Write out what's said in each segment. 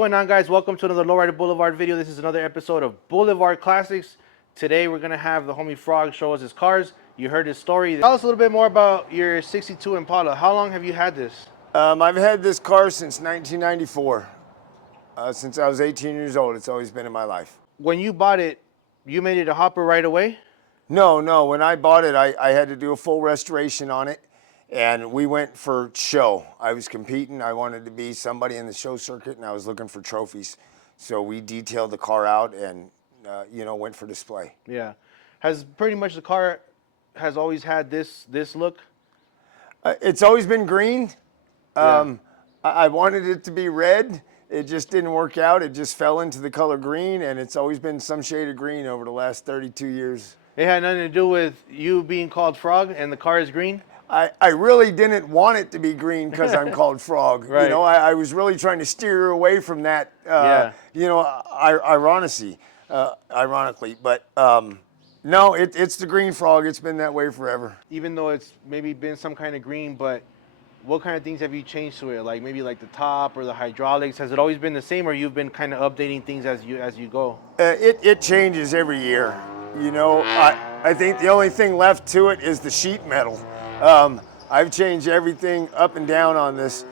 going on, guys? Welcome to another Lowrider Blvd video. This is another episode of Blvd Classics. Today we're going to have the homie Frog show us his cars. You heard his story. Tell us a little bit more about your 62 Impala. How long have you had this? I've had this car since 1994. Since I was 18 years old, it's always been in my life. When you bought it, you made it a hopper right away? No. When I bought it, I had to do a full restoration on it, and we went for show. I was competing. I wanted to be somebody in the show circuit, and I was looking for trophies. So we detailed the car out and, went for display. Yeah. Has pretty much the car has always had this look? It's always been green. I wanted it to be red. It just didn't work out. It just fell into the color green, and it's always been some shade of green over the last 32 years. It had nothing to do with you being called Frog and the car is green? I really didn't want it to be green because I'm called Frog. Right. You know, I was really trying to steer away from that, ironically. But no, it's the green Frog. It's been that way forever. Even though it's maybe been some kind of green, but what kind of things have you changed to it? Like maybe like the top or the hydraulics? Has it always been the same, or you've been kind of updating things as you go? It changes every year. You know, I think the only thing left to it is the sheet metal. I've changed everything up and down on this.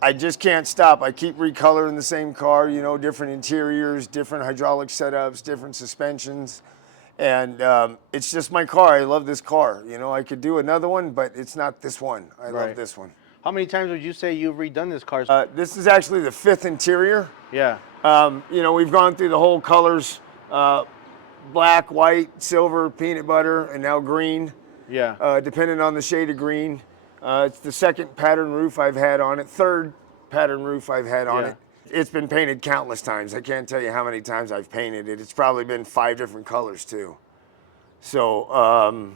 I just can't stop. I keep recoloring the same car, different interiors, different hydraulic setups, different suspensions. And it's just my car. I love this car. I could do another one, but it's not this one. I love this one. How many times would you say you've redone this car? This is actually the 5th interior. Yeah. We've gone through the whole colors, black, white, silver, peanut butter, and now green. Yeah. Depending on the shade of green. It's the 2nd pattern roof I've had on it, 3rd pattern roof I've had on it. It's been painted countless times. I can't tell you how many times I've painted it. It's probably been 5 different colors too. So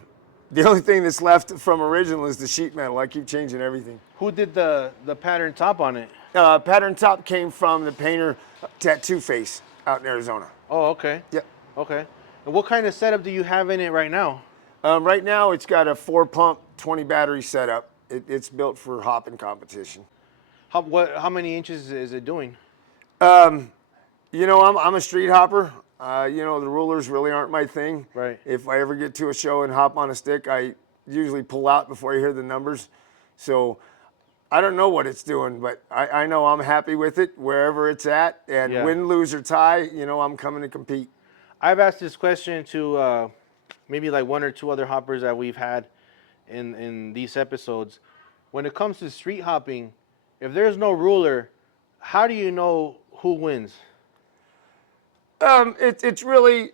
the only thing that's left from original is the sheet metal. I keep changing everything. Who did the pattern top on it? Pattern top came from the painter Tattoo Face out in Arizona. Oh, okay. Yep. Okay. And what kind of setup do you have in it right now? Right now it's got a 4-pump, 20 battery setup. It's built for hopping competition. How many inches is it doing? I'm a street hopper. The rulers really aren't my thing. Right. If I ever get to a show and hop on a stick, I usually pull out before I hear the numbers. So I don't know what it's doing, but I know I'm happy with it wherever it's at. And win, lose, or tie, I'm coming to compete. I've asked this question to maybe like 1 or 2 other hoppers that we've had in these episodes. When it comes to street hopping, if there's no ruler, how do you know who wins? It's really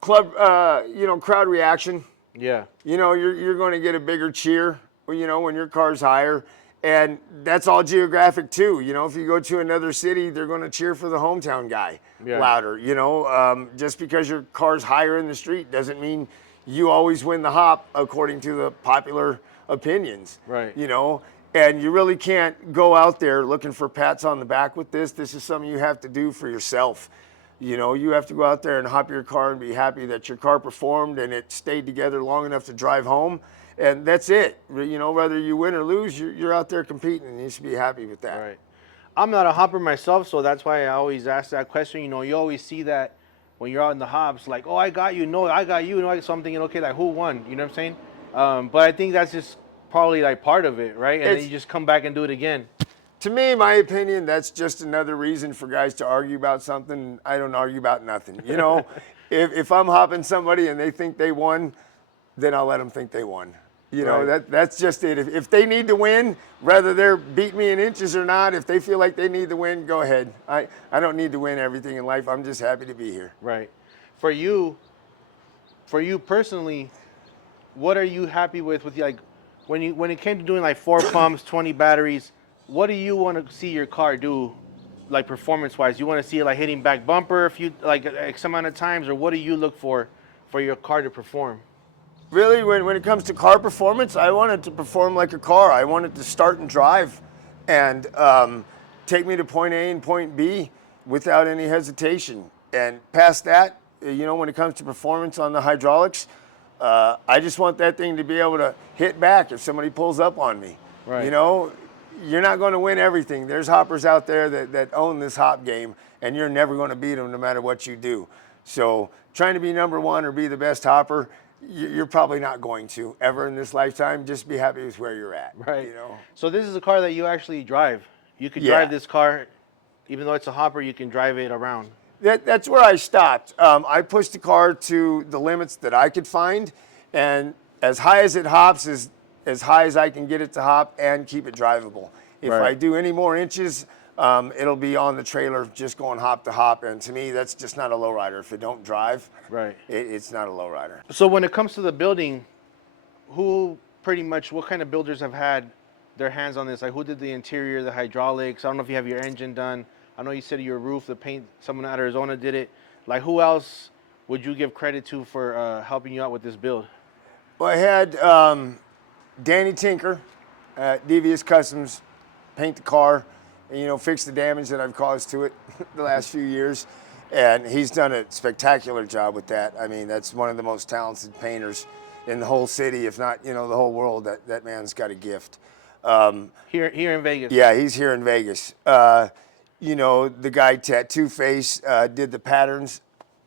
crowd reaction. Yeah. You're going to get a bigger cheer, when your car's higher. And that's all geographic too. If you go to another city, they're going to cheer for the hometown guy louder. Just because your car's higher in the street doesn't mean you always win the hop according to the popular opinions. Right. And you really can't go out there looking for pats on the back with this. This is something you have to do for yourself. You have to go out there and hop your car and be happy that your car performed and it stayed together long enough to drive home. And that's it. Whether you win or lose, you're out there competing, and you should be happy with that. Right. I'm not a hopper myself, so that's why I always ask that question. You always see that when you're out in the hops, like, oh, I got you. No, I got you. So I'm thinking, okay, like, who won? You know what I'm saying? But I think that's just probably like part of it, right? And then you just come back and do it again. To me, in my opinion, that's just another reason for guys to argue about something. I don't argue about nothing. If I'm hopping somebody and they think they won, then I'll let them think they won. That's just it. If they need to win, whether they're beating me in inches or not, if they feel like they need to win, go ahead. I don't need to win everything in life. I'm just happy to be here. Right. For you personally, what are you happy with like when it came to doing like 4 pumps, 20 batteries? What do you want to see your car do, like performance-wise? You want to see it like hitting back bumper like X amount of times, or what do you look for your car to perform? Really, when it comes to car performance, I want it to perform like a car. I want it to start and drive and take me to point A and point B without any hesitation. And past that, when it comes to performance on the hydraulics, I just want that thing to be able to hit back if somebody pulls up on me. Right. you're not going to win everything. There's hoppers out there that own this hop game, and you're never going to beat them no matter what you do. So trying to be number one or be the best hopper, you're probably not going to ever in this lifetime. Just be happy with where you're at. Right. You know? So this is a car that you actually drive. You could Yeah. drive this car, even though it's a hopper. You can drive it around. That's where I stopped. I pushed the car to the limits that I could find, and as high as it hops is as high as I can get it to hop and keep it drivable. If Right. I do any more inches, it'll be on the trailer just going hop to hop, and to me, that's just not a lowrider. If it don't drive, Right. it's not a lowrider. So when it comes to the building, what kind of builders have had their hands on this? Like who did the interior, the hydraulics? I don't know if you have your engine done. I know you said your roof, the paint, someone out of Arizona did it. Like who else would you give credit to for helping you out with this build? Well, I had Danny Tinker at Devious Customs paint the car and, fix the damage that I've caused to it the last few years. And he's done a spectacular job with that. I mean, that's one of the most talented painters in the whole city, if not, the whole world. That man's got a gift. Here in Vegas. Yeah, he's here in Vegas. The guy Tattoo Face did the patterns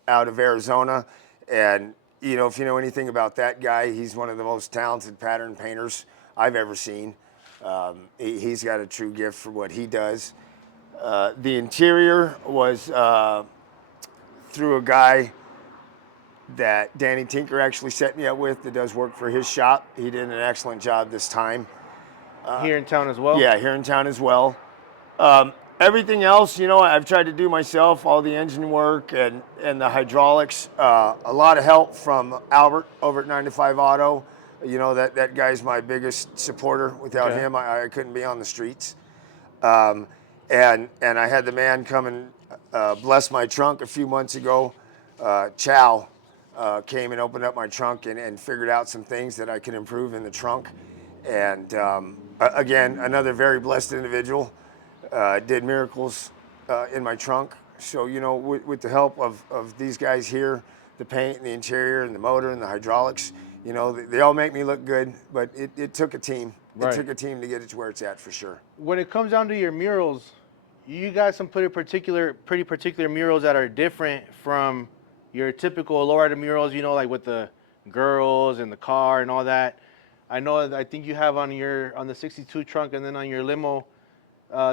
out of Arizona. And, if you know anything about that guy, he's one of the most talented pattern painters I've ever seen. He's got a true gift for what he does. The interior was through a guy that Danny Tinker actually set me up with that does work for his shop. He did an excellent job this time. Here in town as well? Yeah, here in town as well. Everything else, I've tried to do myself, all the engine work and the hydraulics. A lot of help from Albert over at 9 to 5 Auto. That guy's my biggest supporter. Without him, I couldn't be on the streets. And I had the man come and bless my trunk a few months ago. Chow came and opened up my trunk and figured out some things that I could improve in the trunk. And again, another very blessed individual. Did miracles in my trunk. So, with the help of these guys here, the paint and the interior and the motor and the hydraulics, they all make me look good, but it took a team. Right. It took a team to get it to where it's at for sure. When it comes down to your murals, you got some pretty particular murals that are different from your typical lowrider murals, like with the girls and the car and all that. I think you have on the 62 trunk and then on your limo,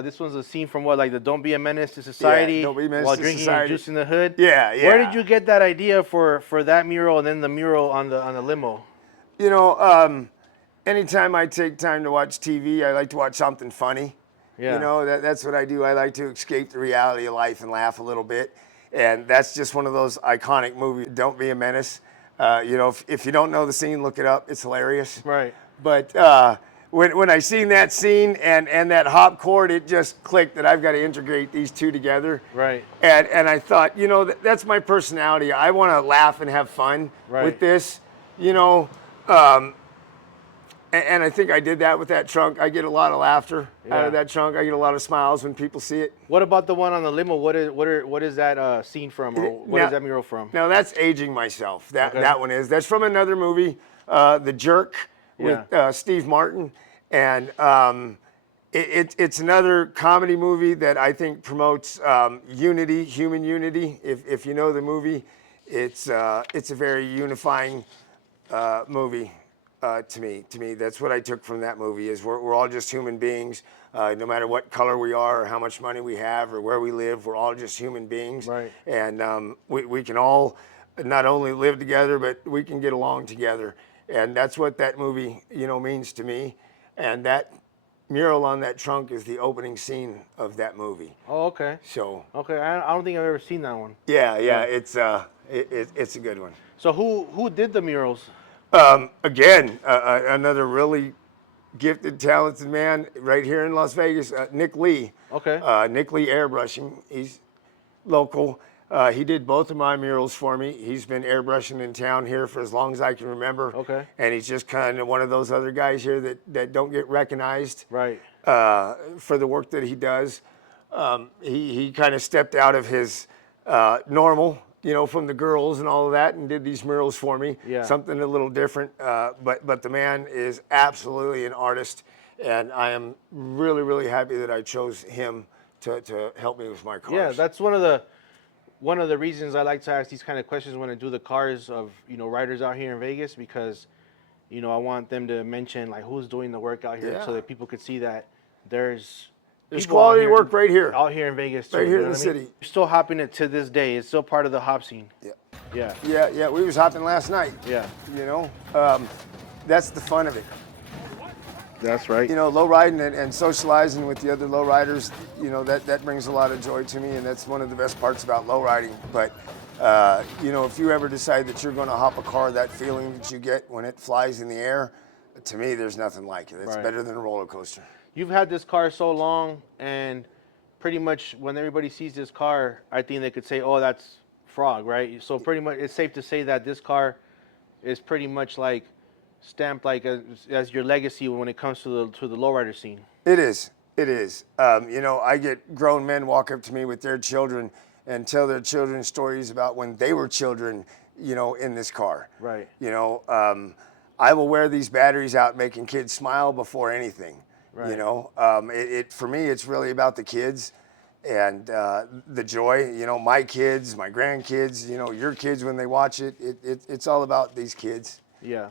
this one's a scene from like the Don't Be a Menace to Society, Yeah, Don't Be a Menace while to drinking Society. your juice in the hood. Yeah. Where did you get that idea for that mural and then the mural on the limo? Anytime I take time to watch TV, I like to watch something funny. Yeah. That's what I do. I like to escape the reality of life and laugh a little bit. And that's just one of those iconic movies, Don't Be a Menace. If you don't know the scene, look it up. It's hilarious. Right. But when I seen that scene and that hop chord, it just clicked that I've got to integrate these two together. Right. And I thought, that's my personality. I want to laugh and have fun with this, and I think I did that with that trunk. I get a lot of laughter out of that trunk. I get a lot of smiles when people see it. What about the one on the limo? What is that scene from, or what is that mural from? Now that's aging myself. That one is. That's from another movie, The Jerk, with Steve Martin, and it's another comedy movie that I think promotes unity, human unity. If you know the movie, it's a very unifying movie. To me, that's what I took from that movie. Is we're all just human beings, no matter what color we are, or how much money we have, or where we live. We're all just human beings, Right. And we can all not only live together, but we can get along together. And that's what that movie, means to me. And that mural on that trunk is the opening scene of that movie. Oh, okay. So Okay, I don't think I've ever seen that one. yeah, it's a good one. So who did the murals? Again, another really gifted, talented man right here in Las Vegas, Nick Lee. Okay. Nick Lee Airbrushing. He's local. He did both of my murals for me. He's been airbrushing in town here for as long as I can remember. Okay. And he's just kind of one of those other guys here that don't get recognized Right. for the work that he does. He kind of stepped out of his normal, from the girls and all of that, and did these murals for me. Yeah. Something a little different. But the man is absolutely an artist, And I am really, really happy that I chose him to help me with my cars. Yeah, that's one of the reasons I like to ask these kind of questions when I do the cars of, you know, riders out here in Vegas, because, you know, I want them to mention like who's doing the work out here, so Yeah. that people could see that there's There's people out quality here, work right here. out here in Vegas too. Right here You know in the what I mean? city. You're still hopping it to this day. It's still part of the hop scene. Yeah. Yeah. Yeah. We was hopping last night. Yeah. You know, that's the fun of it. That's right. You know, low riding and socializing with the other low riders, you know, that brings a lot of joy to me, and that's one of the best parts about low riding. But, you know, if you ever decide that you're going to hop a car, that feeling that you get when it flies in the air, to me, there's nothing like it. It's Right. better than a roller coaster. You've had this car so long, and pretty much when everybody sees this car, I think they could say, "Oh, that's Frog," right? So pretty much, it's safe to say that this car is pretty much like stamped like as your legacy when it comes to the lowrider scene. It is. It is. You know, I get grown men walk up to me with their children and tell their children stories about when they were children, you know, in this car. Right. You know, I will wear these batteries out making kids smile before anything. Right. You know, for me, it's really about the kids and the joy. You know, my kids, my grandkids, you know, your kids when they watch it. It's all about these kids. Yeah.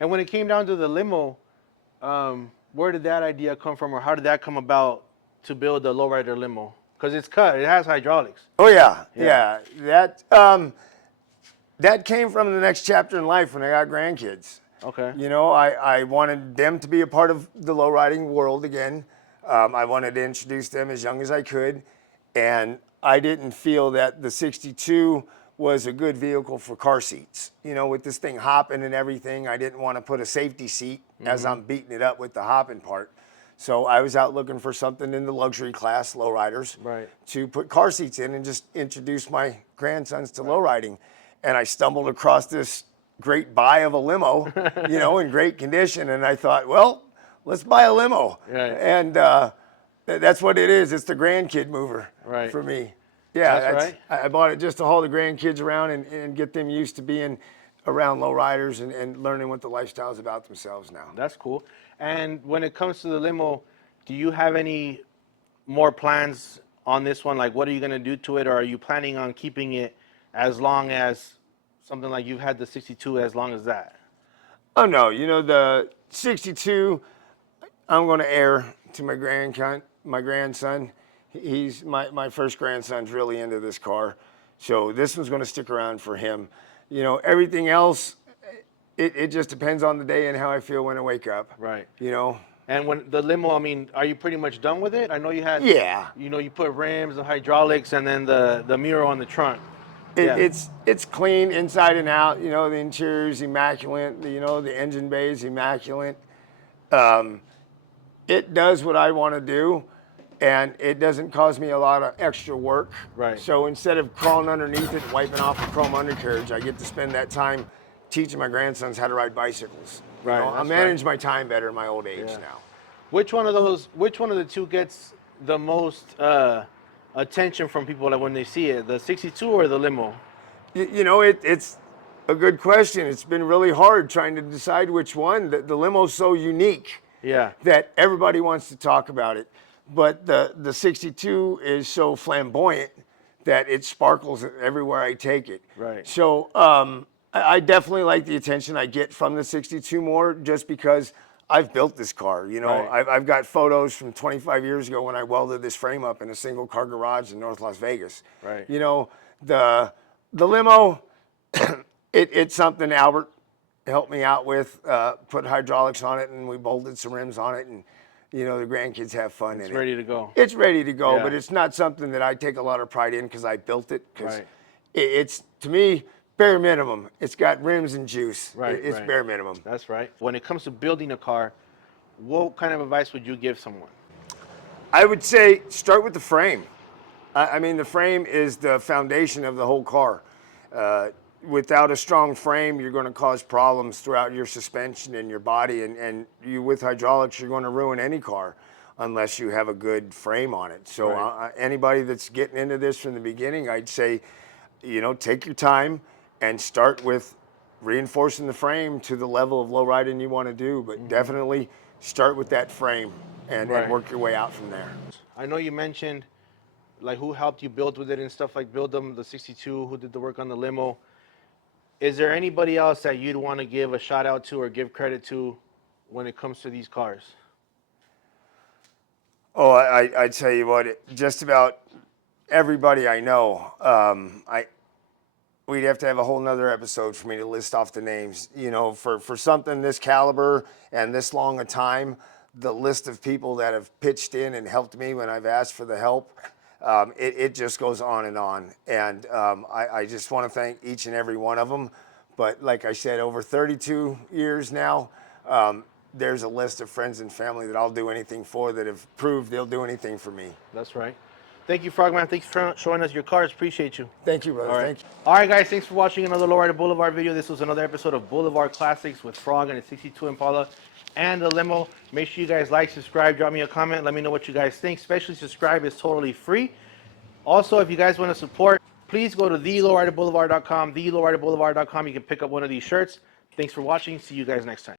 And when it came down to the limo, where did that idea come from, or how did that come about to build the lowrider limo? Because it's cut, it has hydraulics. Oh yeah, Yeah. yeah. That came from the next chapter in life when I got grandkids. Okay. You know, I wanted them to be a part of the low riding world again. I wanted to introduce them as young as I could, and I didn't feel that the 62 was a good vehicle for car seats. You know, with this thing hopping and everything, I didn't want to put a safety seat as I'm beating it up with the hopping part. So I was out looking for something in the luxury class, lowriders, Right. to put car seats in and just introduce my grandsons to lowriding. And I stumbled across this great buy of a limo, you know, in great condition. And I thought, well, let's buy a limo. Right. And that's what it is. It's the grandkid mover Right. for me. Yeah, That's right. I bought it just to haul the grandkids around and get them used to being around lowriders and learning what the lifestyle is about themselves now. That's cool. And when it comes to the limo, do you have any more plans on this one? Like, what are you going to do to it? Or are you planning on keeping it as long as something like you've had the 62 as long as that? Oh, no. You know, the 62, I'm going to heir to my grandson. He's my first grandson's really into this car. So this one's going to stick around for him. You know, everything else, it just depends on the day and how I feel when I wake up. Right. You know? And when the limo, I mean, are you pretty much done with it? I know you had, Yeah. you know, you put rims, the hydraulics, and then the mural on the trunk. It's clean inside and out. You know, the interior's immaculate. You know, the engine bay is immaculate. It does what I want to do, and it doesn't cause me a lot of extra work. Right. So instead of crawling underneath it and wiping off a chrome undercarriage, I get to spend that time teaching my grandsons how to ride bicycles. Right, You know, I that's manage my time better in my old age Yeah. now. Which one of the two gets the most attention from people like when they see it, the 62 or the limo? You know, it's a good question. It's been really hard trying to decide which one. The limo's so unique. Yeah. That everybody wants to talk about it. But the 62 is so flamboyant that it sparkles everywhere I take it. Right. So I definitely like the attention I get from the 62 more just because I've built this car. You know, Right. I've got photos from 25 years ago when I welded this frame up in a single car garage in North Las Vegas. Right. You know, the limo, it's something Albert helped me out with, put hydraulics on it, and we bolted some rims on it, and you know, the grandkids have fun in it. It's ready to go. It's ready to go, Yeah. but it's not something that I take a lot of pride in because I built it. Because Right. it's, to me, bare minimum. It's got rims and juice. Right, It's right. bare minimum. That's right. When it comes to building a car, what kind of advice would you give someone? I would say start with the frame. I mean, the frame is the foundation of the whole car. Without a strong frame, you're going to cause problems throughout your suspension and your body. And you, with hydraulics, you're going to ruin any car unless you have a good frame on it. So Right. anybody that's getting into this from the beginning, I'd say, you know, take your time and start with reinforcing the frame to the level of low riding you want to do. But definitely start with that frame and Right. work your way out from there. I know you mentioned like who helped you build with it and stuff, like build them the 62, who did the work on the limo. Is there anybody else that you'd want to give a shout out to or give credit to when it comes to these cars? Oh, I tell you what, just about everybody I know. We'd have to have a whole nother episode for me to list off the names. You know, for something this caliber and this long a time, the list of people that have pitched in and helped me when I've asked for the help, it just goes on and on. And I just want to thank each and every one of them. But like I said, over 32 years now, there's a list of friends and family that I'll do anything for, that have proved they'll do anything for me. That's right. Thank you, Frogman. Thanks for showing us your cars. Appreciate you. Thank you, brother. All right. Thank you. All right, guys. Thanks for watching another Lowrider Boulevard video. This was another episode of Blvd Classics with Frog and a 62 Impala and the limo. Make sure you guys like, subscribe, drop me a comment. Let me know what you guys think. Especially subscribe is totally free. Also, if you guys want to support, please go to thelowriderblvd.com, thelowriderblvd.com. You can pick up one of these shirts. Thanks for watching. See you guys next time.